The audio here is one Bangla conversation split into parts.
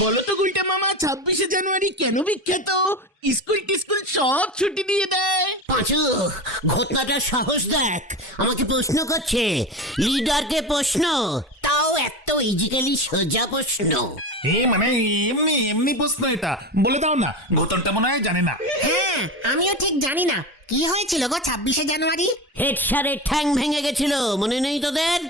বলো তো গুলটা মামা, 26শে জানুয়ারি কেন বিখ্যাত? স্কুল টিস্কুল সব ছুটি দিয়ে দেয়। পাঁচু, ঘটনাটার সাহস দেখ, আমাকে প্রশ্ন করছে। লিডারকে প্রশ্ন, তাও এত ইজিক্যালি সোজা প্রশ্ন। মানে এমনি এমনি প্রশ্ন এটা, বলে দাও না, ঘটনটা মনে হয় জানে না। হ্যাঁ, আমিও ঠিক জানি না কি হয়েছিল গো 26শে জানুয়ারি। হেড স্যারের ঠ্যাং ভেঙে গেছিল, মনে নেই তোদের?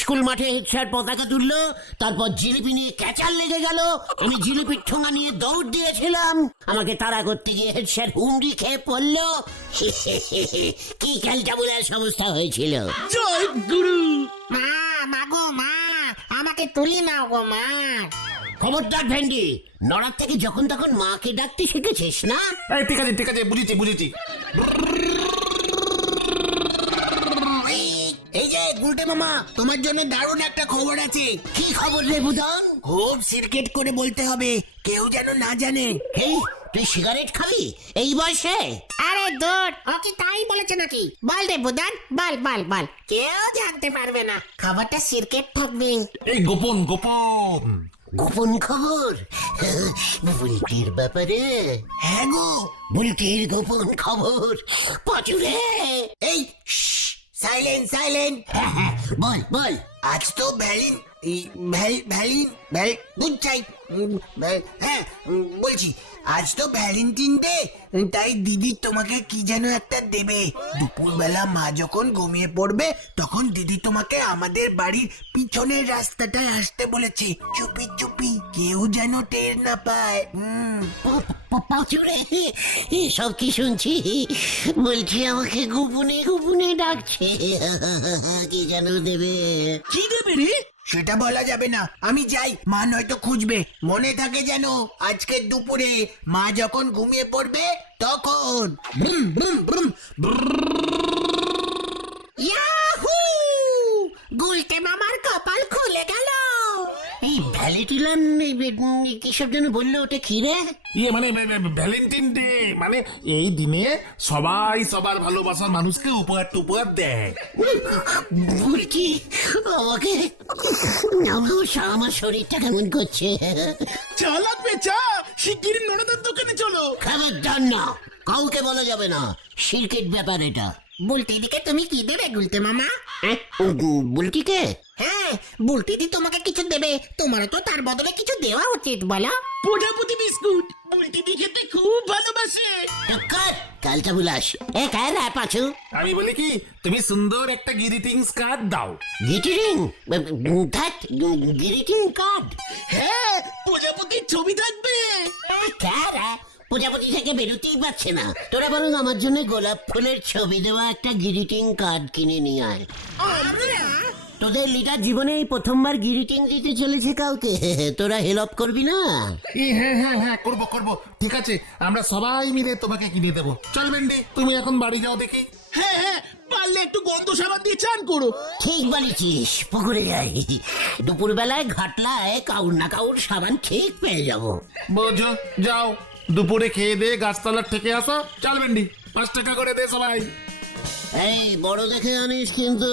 স্কুল মাঠে হেড স্যার পতাকা তুললো, তারপর জিলিপি নিয়ে ক্যাচাল লেগে গেল। আমি জিলিপির ঠোঙা নিয়ে দৌড় দিয়েছিলাম, আমাকে তাড়া করতে গিয়ে হেড স্যার হুমড়ি খেয়ে পড়লো। কি ক্যালটাবুলার সমস্যা হয়েছিল। জয় গুরু। মা, মাগো মা, আমাকে তুলি নাও গো মা। খবরদার ভেন্ডি, নড়ার থেকে যখন তখন মাকে ডাকতে শিখেছিস না? এই ঠিক আছে ঠিক আছে, বুঝেছি বুঝেছি। এই যে গুলটে মামা, তোমার জন্য দারুণ একটা খবর আছে। কি খবর রে বুদন? খুব সিক্রেট করে বলতে হবে, কেউ যেন না জানে। এই, তুই সিগারেট খাবি এই বয়সে? আরে দূর, ও কি তাই বলেছে নাকি? বল রে বুদান, বল বল বল। কেউ জানতে পারবে না, খাবারটা সিক্রেট থাকবে। এই গোপন গোপন। গোপন খবর বুলটির ব্যাপারে? হ্যাঁ গো, বুলটির গোপন খবর পাচুরে। এই সাইলেন্ট সাইলেন্ট। বল বল। আজ তো ভ্যালিন দুধ চাই। হ্যাঁ, বলছি আজ তো ভ্যালেন্টাইন ডে, তাই দিদি তোমাকে কি যেন একটা দেবে। দুপুরবেলা মা যখন ঘুমিয়ে পড়বে তখন দিদি তোমাকে আমাদের বাড়ির পিছনের রাস্তাটায় আসতে বলেছে, চুপি চুপি, কেউ যেন টের না পায়। পাচুরে, সব কি শুনছি? বলছি আমাকে গোপনে গোপনে ডাকছে, কি যেন দেবে। কি দেবে রে? সেটা বলা যাবে না, আমি যাই, মা নয়তো খুঁজবে। মনে থাকে যেন আজকে দুপুরে মা যখন ঘুমিয়ে পড়বে তখন। ব্রুম ব্রুম ব্রুম। ইয়াহু! গুলটে মামার কপাল খুলে গেল। এই ভ্যালিটিলান কিসব যেন বললো, ওটা কি রে? মানে ভ্যালেন্টাইন ডে, মানে এই দিনে সবাই সবার ভালোবাসার মানুষকে উপহার টুপহার দেয়। বলছি আমাকে, আমার শরীরটা কেমন করছে। চা লাগবে? চা শিগগিরই ননদের দোকানে চলো। খাবার দান না, কাউকে বলা যাবে না, সিরকেট ব্যাপার এটা। বুলটি দিকে তুমি কি দেবে গুলটে মামা? বুলটিকে? হ্যাঁ, বুলটি দি তোমাকে কিছু দেবে, তোমারও তো তার বদলে কিছু দেওয়া উচিত, বলো। প্রজাপতি বিস্কুট বুলটি দি খেতে খুব ভালোবাসে। টক্কর কালটা বুলাস। এ কার রে পাছু? আমি বলি কি, তুমি সুন্দর একটা গ্রিটিংস কার্ড দাও। গ্রিটিং? Greeting card? হ্যাঁ, প্রজাপতির ছবি থাকবে। কারা প্রজাপতি থেকে বেরোতেই পারছে না। তোরা বরং আমার জন্য গোলাপ ফুলের ছবি দেওয়া একটা গ্রিটিং কার্ড কিনে নিয়ে আয়। তোদের লিডার জীবনে এই প্রথমবার গ্রিটিং দিতে চলেছে কাউকে, তোরা হেল্প করবি না? হ্যাঁ হ্যাঁ হ্যাঁ, করবো করবো, ঠিক আছে, আমরা সবাই মিলে তোমাকে কিনে দেবো। চল ভেন্ডি, তুমি এখন বাড়ি যাও দেখি। হ্যাঁ হ্যাঁ, পারলে একটু গন্ধ সাবান দিয়ে চান করো। ঠিক বলেছিস, পুকুরে যাই। দুপুর বেলায় ঘাটলায় কাউর না কাউর সাবান ঠিক পেয়ে যাবো। বোঝো, যাও, দুপুরে খেয়ে দে গাছতলার থেকে আসো। চল ভেন্ডি, 5 টাকা করে দে সবাই। এই বড় দেখে আনিস কিন্তু।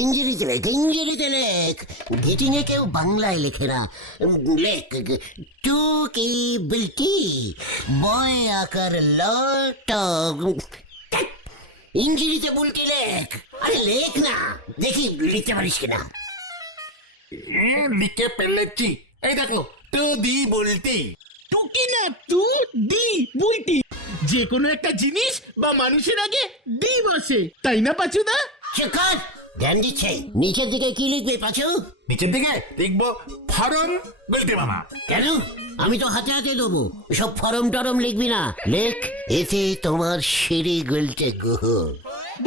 ইঞ্জিরিতে লেখ, ইঞ্জিরিতে লেখ। গিটিং এ কেউ বাংলায় লেখে না। লেখ টু কি বিলটি বয় আকার লট। ইঞ্জিরিতে বুলটি লেখ। আরে লেখ না, দেখি লিখতে পারিস কিনা। লিখে ফেলেছি, এই দেখো, তো দি বলতি। টুকি না, টু দি বুলটি। যে কোনো একটা জিনিস বা মানুষের আগে দি বসে, তাই না পাচুদা? চুকার ধ্যান দিচ্ছে। নিচের দিকে কি লিখবে পাচু? নিচের দিকে লিখবো ফরম বলতে মামা। কেন? আমি তো হাতে হাতে দেবো, সব ফরম টরম লিখবি না। লেখ, এতে তোমার সিঁড়ি গলতে গুহ।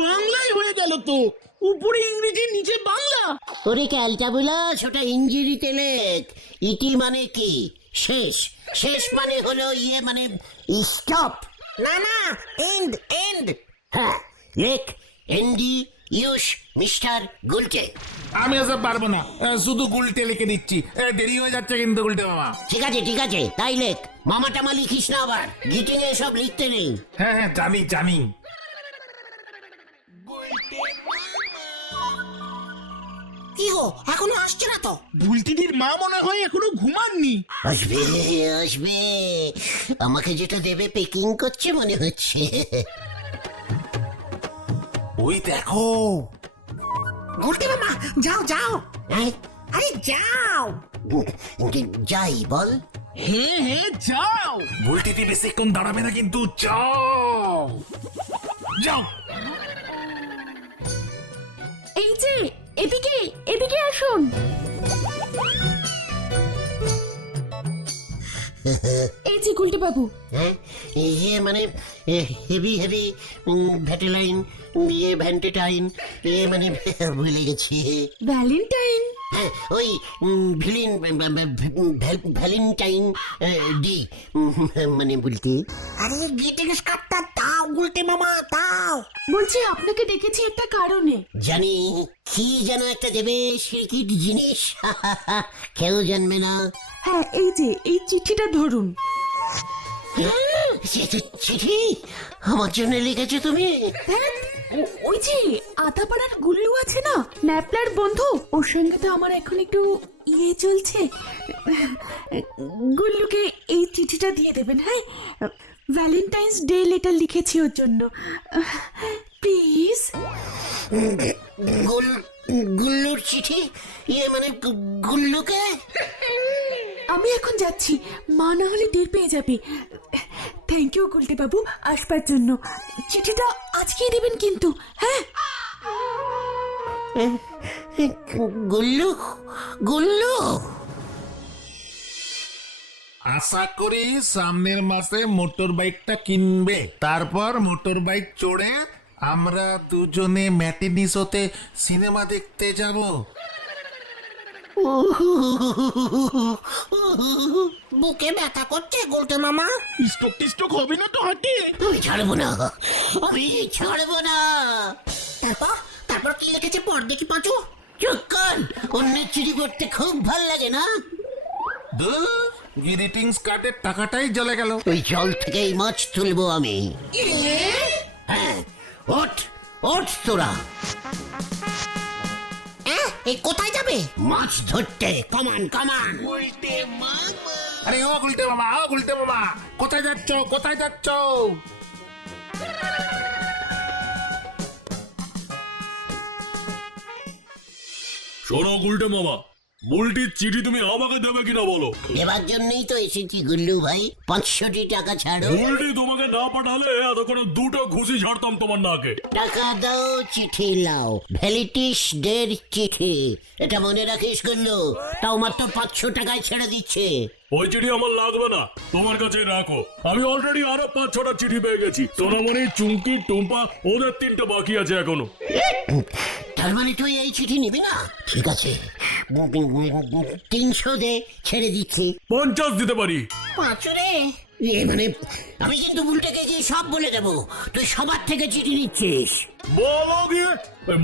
বাংলায় হয়ে গেল তো, উপরে ইংরেজি নিচে বাংলা। ওরে ক্যালটা বুলাস, ওটা ইঞ্জিরিতে লেখ। ইটি মানে কি? শেষ। শেষ মানে হলো ইয়ে, মানে স্টপ। না না, এন্ড এন্ড। হ্যাঁ, লেখ এনডি ইউস মিস্টার গুলটে। আমি ওসব পারবো না, শুধু গুলটে লিখে দিচ্ছি। দেরি হয়ে যাচ্ছে কিন্তু গুলটে মামা। ঠিক আছে তাই লেখ। মামা টামা লিখিস না আবার, গিটিং এ সব লিখতে নেই। হ্যাঁ হ্যাঁ, জানি। কি গো এখনো আসছে না তো? বুলটিদির মা মনে হয় এখনো ঘুমাননি। আসবে, আমাকে যেটা দেবে পেকিং করছে মনে হচ্ছে। ওই দেখো, গুলটে মামা যাও। হ্যাঁ? আরে যাও। যাই বল। হ্যাঁ যাও। বুলটিদি বেশিক্ষণ দাঁড়াবে না কিন্তু, যাও। এই যে এদিকে আসুন। এই যে গুলটে বাবু, হ্যাঁ, ইয়ে মানে হেভি ভ্যাটেলাইন, ইয়ে ভ্যান্টেটাইন, মানে ভুলে গেছি। ভ্যালেন্টাইন। হ্যাঁ, ওই ভ্যালেন্টাইন ডি মানে বলতে। আরে গ্রিটিংস কার্ডটা দাও গুলটে মামা দাও। বলছি আপনাকে ডেকেছি একটা কারণে। জানি কি যেন একটা দেবে, সিকিট জিনিস। কেউ জানবে না। হ্যাঁ, এই যে এই চিঠিটা ধরুন। চিঠি আমার জন্য লিখেছো তুমি? হ্যাঁ, ওই যে আতাপাড়ার গুল্লু আছে না, ন্যাপলার বন্ধু, ওর সঙ্গে তো আমার এখন একটু ইয়ে চলছে। গুল্লুকে এই চিঠিটা দিয়ে দেবেন। হ্যাঁ, ভ্যালেন্টাইন্স ডে লেটার লিখেছি ওর জন্য, প্লিজ। গুল্লুর চিঠি? ইয়ে মানে গুল্লুকে? আমি এখন যাচ্ছি, মা না হলে টের পেয়ে যাবে। থ্যাংক ইউ গুলটে বাবু আসবার জন্য। চিঠিটা আজকেই দেবেন কিন্তু। হ্যাঁ, গুল্লু আশা করি সামনের মাসে মোটর বাইকটা কিনবে, তারপর মোটর বাইক চড়ে আমরা দুজনে ম্যাটিনি শোতে সিনেমা দেখতে যাব। বুকে ব্যথা করছে গুলটে মামা? স্টোক হবে না তো হাটে? আমি ছাড়বো না। তারপর কি লিখেছে পড় দেখি পাঁচু। চুপ কর, অন্যের চিঠি পড়তে খুব ভাল লাগে না? গ্রিটিংস কার্ডের টাকাটাই জ্বলে গেল। ওই জল থেকেই মাছ তুলবো আমি। হ্যাঁ, ওঠ তোরা। এই কোথায় যাবে? মাছ ধরতে। কামান। আরে ও গুলটে মামা, কোথায় যাচ্ছ? শোনো গুলটে মামা, বুলটির চিঠি তুমি আমাকে দেবে কিনা বলো। দেবার জন্যই তো এসেছি গুল্লু ভাই। 500 টাকা ছাড়ো। বুলটি তোমাকে না পাঠালে এতক্ষণে 2টা ঘুষি ছাড়তাম তোমার নাকে। টাকা দাও, চিঠি লাও। ভ্যালিটিস ডের চিঠি, এটা মনে রাখিস গুল্লু। তাও মাত্র 500 টাকায় ছেড়ে দিচ্ছে। ওই চিঠি আমার লাগবে না, তোমার কাছে রাখো। আমি অলরেডি আরো 5-6টা চিঠি পেয়ে গেছি। সোনামণি, চুমকি, টুম্পা, ওদের 3টে বাকি আছে এখনো। তার মানে তুই এই চিঠি নিবি না? ঠিক আছে, 300 দে, ছেড়ে দিচ্ছি। 50 দিতে পারি। পাঁচুরে মানে আমি কিন্তু বুলটাকে গিয়ে সব বলে দেবো তুই সবার থেকে চিঠি নিচ্ছিস। বলো গিয়ে,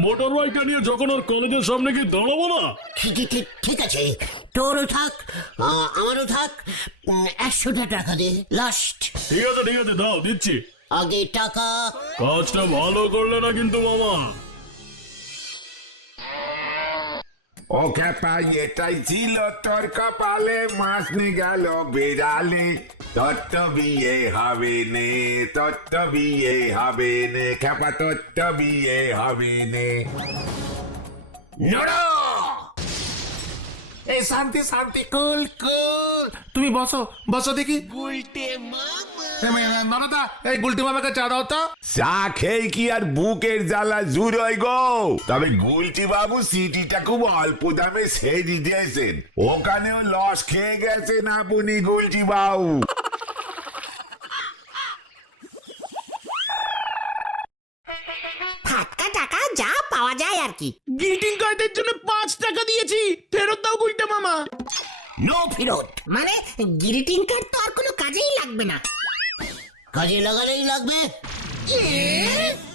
মোটর বাইকটা নিয়ে যখন ওর কলেজের সামনে গিয়ে দাঁড়াবো না। ঠিক আছে, তোরও থাক আমারও থাক। 100টা টাকা দে লাস্ট। ঠিক আছে দাও, দিচ্ছি। আগে টাকা। কাজটা ভালো করলে না কিন্তু মামা। ও খেপা, এটাই ছিল তোর কপালে, মাস নে গেল বেড়ালে। তোর তো বিয়ে হবে নে, খেপা তোর তো বিয়ে হবে নে। নড়ো! এই শান্তি, কুল। তুমি বসো দেখি। নরদা, এই গুলটি মামাকে চা দাও তো। চা খেয়ে কি আর বুকের জ্বালা জুর হয় গো? তবে গুলটি বাবু সিটিটা খুব অল্প দামে সেরি দিয়েছেন, ওখানেও লস খেয়ে গেছেন আপনি গুলটি বাবু। ফাটকা টাকা যা পাওয়া যায় আর কি। গ্রিটিং কার্ডের জন্য 5 টাকা দিয়েছি, ফেরত দাও গুলটে মামা। নো ফেরত। মানে গ্রিটিং কার্ড তো আর কোনো কাজেই লাগবে না। কাজে লাগালেই লাগবে।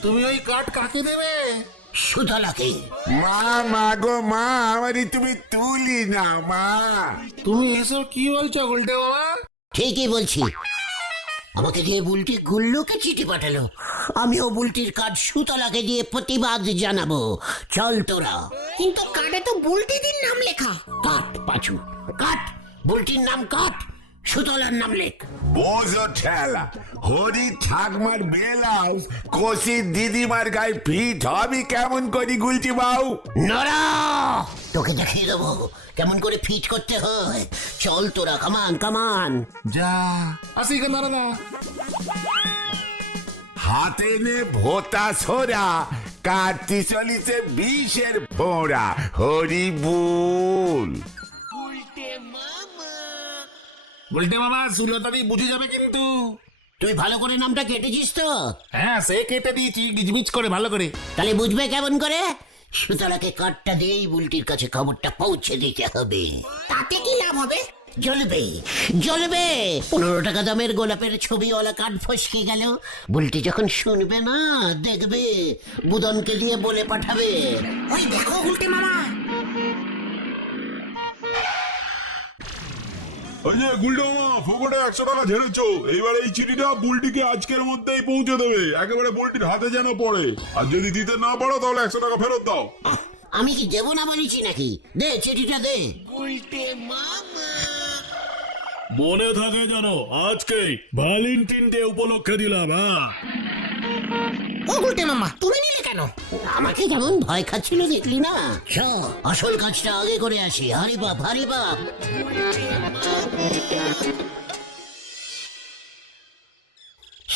তুমি ওই কার্ড কাকে দেবে? সুতলাকে। মা মা গো মা, আমারই তুমি তুলি না মা। তুমি এসব কি বলছো গুলটে মামা? ঠিকই বলছি। আমাকে দিয়ে বুলটি গুল্লুকে চিঠি পাঠালো, আমিও বুলটির কার্ড সুতলাকে দিয়ে প্রতিবাদ জানাবো। চল তোরা। কিন্তু কার্ডে তো বুলটিদির নাম লেখা। কাট পাচু, কাট। বুলটির নাম কাট, সুতলার নাম লেখ। বোঝো ঠেলা, হরি ঠাকমার ব্লাউজ কষি দিদিমার গায়ে ফিট হবে কেমন করি গুলটি বাউ? নরা, তোকে দেখিয়ে দেবো কেমন করে ফিট করতে হয়। চল তোরা, কামান কামান। যা আসি কেন না? হাতে নে ভোতা সোরা, কাটতি চলিছে বিষের ফোড়া। হরি বুল। গুলটে মামা সুলতাদি বুঝে যাবে কিন্তু। তুই ভালো করে নামটা কেটেছিস তো? হ্যাঁ সে কেটে দিয়েছি গিজমিজ করে ভালো করে। তাহলে বুঝবে কেমন করে? সুতলাকে কার্ডটা দিয়েই বুলটির কাছে খবরটা পৌঁছে দিতে হবে। তাতে কি লাভ হবে? জ্বলবে জ্বলবে। 15 টাকা দামের গোলাপের ছবিওয়ালা কার্ড ফসকে গেল। বুলটি যখন শুনবে না, দেখবে বুদনকে দিয়ে বলে পাঠাবে, ওই দেখো গুলটে মামা। ওই যে গুলটে মামা, ফোকটে 100 টাকা ঝেড়েছো। এইবার এই চিঠিটা বুলটিকে আজকের মধ্যেই পৌঁছে দেবে, একেবারে বুলটির হাতে যেন পড়ে। আর যদি দিতে না পারো তাহলে 100 টাকা ফেরত দাও। আমি কি দেবো না বলেছি নাকি? দে চিঠিটা দে। মনে থাকে জানো, আজকেই ভ্যালেন্টাইন ডে উপলক্ষে দিলাম। হ্যাঁ, ও গুলটে মামা, তুমি নিলে কেন? আমাকে কেমন ভয় খাচ্ছিল দেখলি না? আসল কাজটা আগে করে আসি। হারি বাপ, হারি বাপ।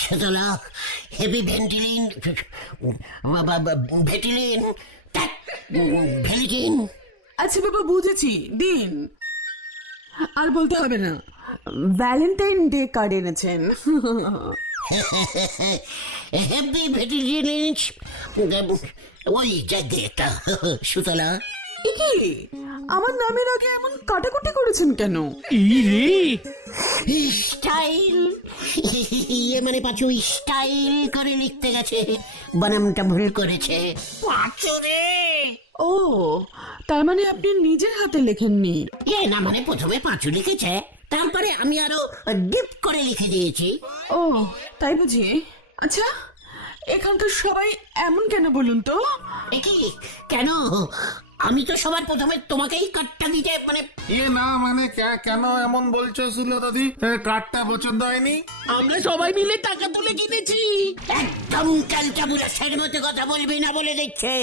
সুতলা, হেভি ভেন্টিলিন, ভেটিলিন, ভেলিটিন। আচ্ছা বাবা, বুঝেছি, দিন। আর বলতে হবে না, ভ্যালেন্টাইন ডে কার্ড এনেছেন। হেভি ভেটিলিন, ওই জায়গায় একটা। সুতলা, এ কি, আমার নামের আগে এমন কাটাকুটি করেছেন কেন? স্টাইল, ইয়ে মানে পাঁচু স্টাইল করে লিখতে গেছে, বানামটা ভুল করেছে। ও, তার মানে আপনি নিজের হাতে লেখেননি? এ না, মানে প্রথমে পাঁচু লিখেছে, তারপরে আমি আরো ডিপ করে লিখে দিয়েছি। ও, তাই বুঝি। আচ্ছা, এখানকার সবাই এমন কেন বলুন তো? এ কি, কেন? আমি তো সবার প্রথমে তোমাকেই কাটটা দিতে, মানে না মানে কেন এমন বলছো সুলতাদি? কার্ডটা পছন্দ হয়নি? আমরা সবাই মিলে টাকা তুলে কিনেছি। একদম ক্যালটাবুলাসের মতো কথা বলবি না বলে দিচ্ছে।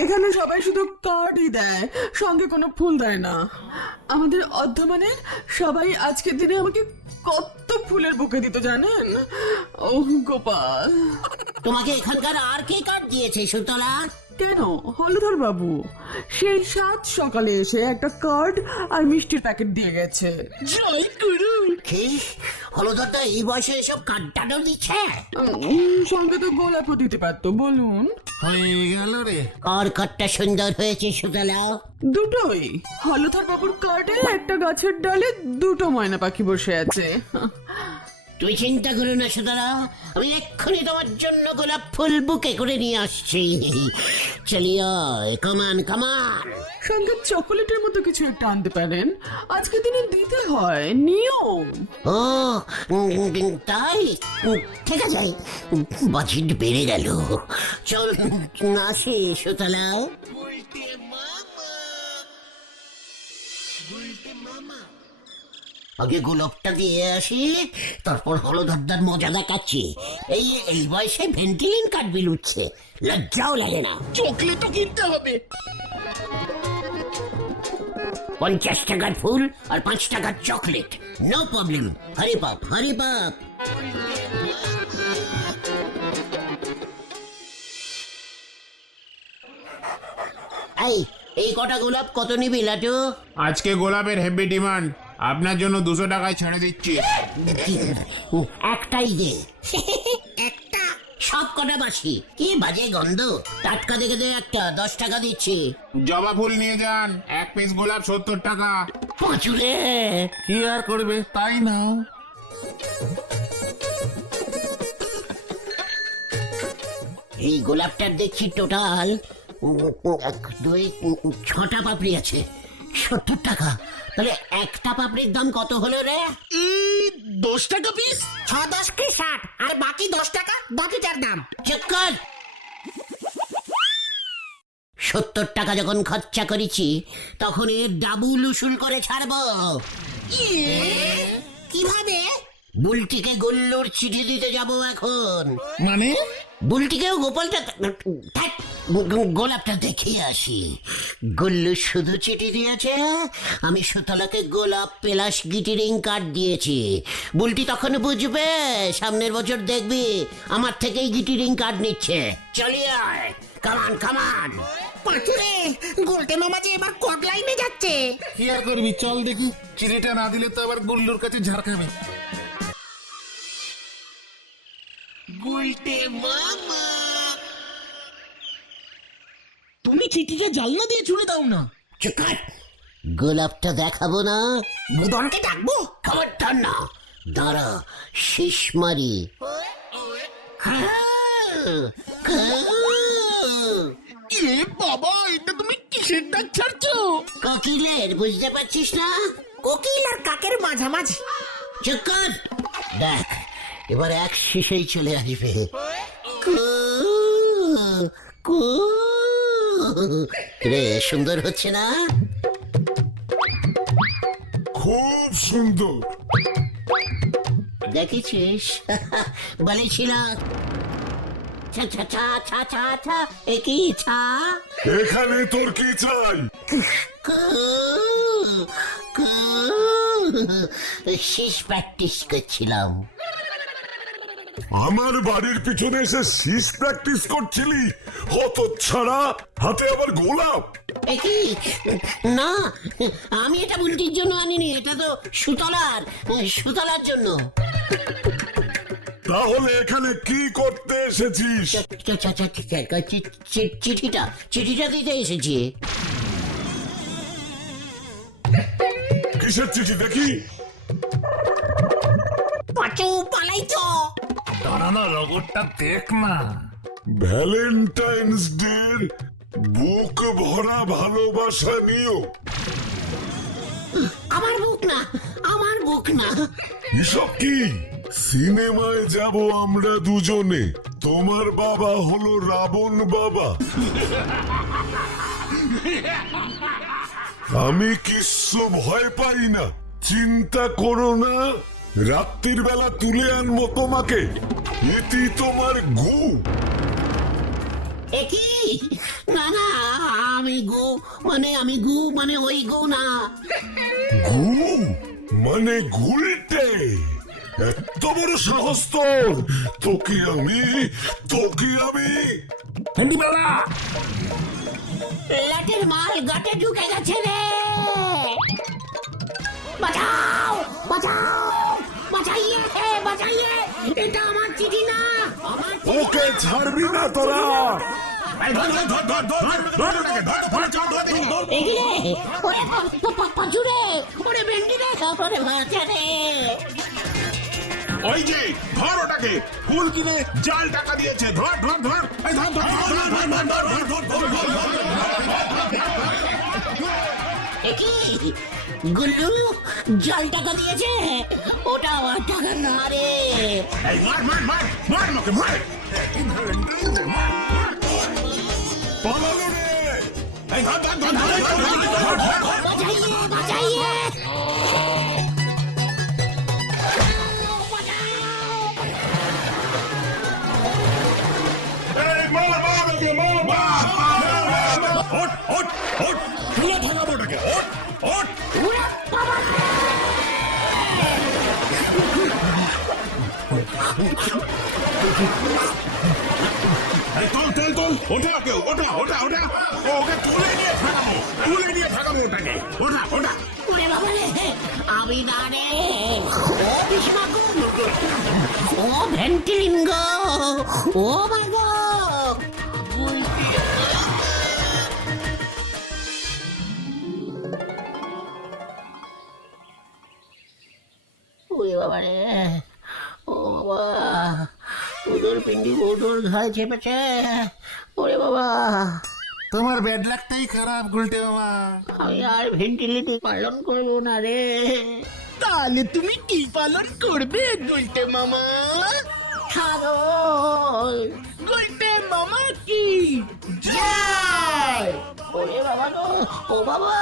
এখানে সবাই শুধু কার্ডই দেয়, সঙ্গে কোনো ফুল দেয় না। আমাদের অর্ধমানের সবাই আজকের দিনে আমাকে কত ফুলের বুকে দিত জানেন? ও গোপাল। তোমাকে এখানকার আর কে কার্ড দিয়েছে সুতলা? কেন, হলধর বাবু সেই 7 সকালে এসে একটা কার্ড আর মিষ্টির প্যাকেট দিয়ে গেছে। জয় গুরু। কি, হলদরটা এই বয়সে এসব কার্ডটাও দিচ্ছে? সঙ্গে তো গোলাপও দিতে পারতো, বলুন। হয়ে গেল রে। আর কার্ডটা সুন্দর হয়েছে সুতলা। দুটোই। হলধর বাবুর কার্ডে একটা গাছের ডালে 2টো ময়না পাখি বসে আছে। তুই চিন্তা করো না সুতলা, আমি এক্ষুনি তোমার জন্য গোলাপ ফুল বুকে করে নিয়ে আসছি। চলিও, কামান কামান। সঙ্গে চকোলেটের মতো কিছু একটা আনতে পারেন, আজকে দিনে দিতে হয়, নিয়ম। ও তাই, ঠিক আছে, বাজেট বেড়ে গেল। চল আসি সুতলা। আগে গোলাপটা দিয়ে আসি, তারপর হলধরদার মজা দেখাচ্ছি। এই বয়সে ভেন্টিলিন কাটবি লুটছে, লজ্জাও লাগে না। চকলেটও কিনতে হবে। 50 টাকার ফুল আর 5 টাকার চকলেট, নো প্রবলেম। হরি বাপ, হরি বাপ। এই কটা গোলাপ কত নিবি লাটু? আজকে গোলাপের হেভি ডিমান্ড, আপনার জন্য 200 টাকায় ছেড়ে দিচ্ছি। একটাই দে। একটা? সব কটা বাসি, কি বাজে গন্ধ। টাটকা দেখে দে একটা, 10 টাকা দিচ্ছি। জবা ফুল নিয়ে যান, 1 পিস গোলাপ 70 টাকা। পাঁচুরে, কি আর করবে, তাই না? এই গোলাপটার দেখছি টোটাল 6টা পাপড়ি আছে, 70 টাকা। তাহলে একটা পাপড়ির দাম কত হলো রে? 10 টাকা পিস। 6-10 কি 60, আর বাকি 10 টাকা বাকিটার দাম। চক্কর 70 টাকা যখন খরচা করেছি তখন এর ডাবল উসুল করে ছাড়বো। কিভাবে? বুলটিকে গুল্লুর চিঠি দিতে যাব এখন। মানে বুলটিকেও গোপালটা ধ্যাৎ, গোলাপটা দেখিয়ে আসি। গুল্লু শুধু চিঠি দিয়েছে, আমি সুতলাকে গোলাপ পেলাস গিটিরিং কার্ড দিয়েছি। বুলটি তখন বুঝবে, সামনের বছর দেখবি আমার থেকেই গিটিরিং কার্ড নিচ্ছে। চলিয়ে আয়, কামান কামান। পাঁচুরে, গুলটে মামা যে এবার কট লাইনে যাচ্ছে। কি আর করবি, চল দেখি। চিঠিটা না দিলে তো আবার গুল্লুর কাছে ঝাড় খাবে। তুমি চিঠিটা জানলা দিয়ে ছুঁড়ে দাও না। চুকাট, গোলাপটা দেখাবো না? বুদনকে ডাকবো? খবরদার না, দাঁড়া শীষ মারি। এ বাবা, এটা তুমি কিসের ডাক ছাড়ছো? কোকিলের, বুঝতে পারছিস না? কোকিল আর কাকের মাঝামাঝি। চুকাট, দেখ এবার এক শীষেই চলে আসবে। কু, কু। রে, সুন্দর হচ্ছে না? খুব সুন্দর। দেখেছিস, বলেছিলাম। ছা ছা ছা ছা ছা ছা, একই ছা। এখানে তোর কি চাই? শীষ প্র্যাকটিস করছিলাম। আমার বাড়ির পিছনে এসে শীষ প্র্যাকটিস করছিলি? হত ছাড়া, হাতে আবার গোলাপ। একই না, আমি এটা বুলটির জন্য আনিনি, এটা তো সুতলার জন্য। তাহলে এখানে কি করতে এসেছিস? চিঠিটা দিতে এসেছি। কিসের চিঠি দেখি? পাঁচু পালাইছো। দাঁড়ানো রগরটা দেখ না। ভ্যালেন্টাইন্স ডে বুক ভরা ভালোবাসা নিও। আমার বুক না। এসব কি? সিনেমায় যাব আমরা দুজনে, তোমার বাবা হলো রাবণ বাবা। আমি কিচ্ছু ভয় পাই না, চিন্তা করো না। রাত্রির বেলা তুলে আনবো তোমাকে। এটি তোমার গু। একই না, আমি গু মানে ওই গু না। গু মানে গুলটে? এত বড় সাহস তোর! তোকে আমি লাটের মাল গাটে ঢুকে গেছে রে। বাঁচাও, বাঁচাইয়ে, এটা আমার চিঠি না। ওকে ছাড়বি না তোরা। পাঁচুরে, ওরে ভেন্ডি রে, ওরে ভাজা রে। ওই যে ধর ওটাকে, ফুল কিনে জাল টাকা দিয়েছে। ধর ধর ধর, এই ধর ধর ধর ধর ধর ধর ধর ধর ধর ধর। একই গুল্লু জল টাকা দিয়েছে, ওটা আমার টাকা না রে। এই মার মার মার মার, আমাকে মার। পালালো রে। এই ধর ধর ধর ধর ধর ধর ধর। বাঁচাইয়ে। এই মার মার ওকে, মার মার। ওঠ ওঠ ওঠ, তুলে ভাঙাবো ওটাকে। ওঠ ওঠ। এই তোল তোল তোল, ওঠা ওকে, ওটা। ওকে তুলে নিয়ে ভাগাবো ওটাকে। ওঠা। ওরে বাবা রে, আমি না রে। ও ভীষ্মাকুম, ও ভেন্টিলিঙ্গ, ও মাগ। ওরে বাবা রে, ও বাবা, ওদের পিন্ডি বৌটোর ঘাড়ে চেপেছে। ওরে বাবা, তোমার ব্যাড লাকটাই খারাপ গুলটে মামা। আমি আর ভেন্টিলিটি পালন করবো না রে। তাহলে তুমি কি পালন করবে গুলটে মামা? ছাগল। গুলটে মামা কি ওরে বাবা গো, ও বাবা।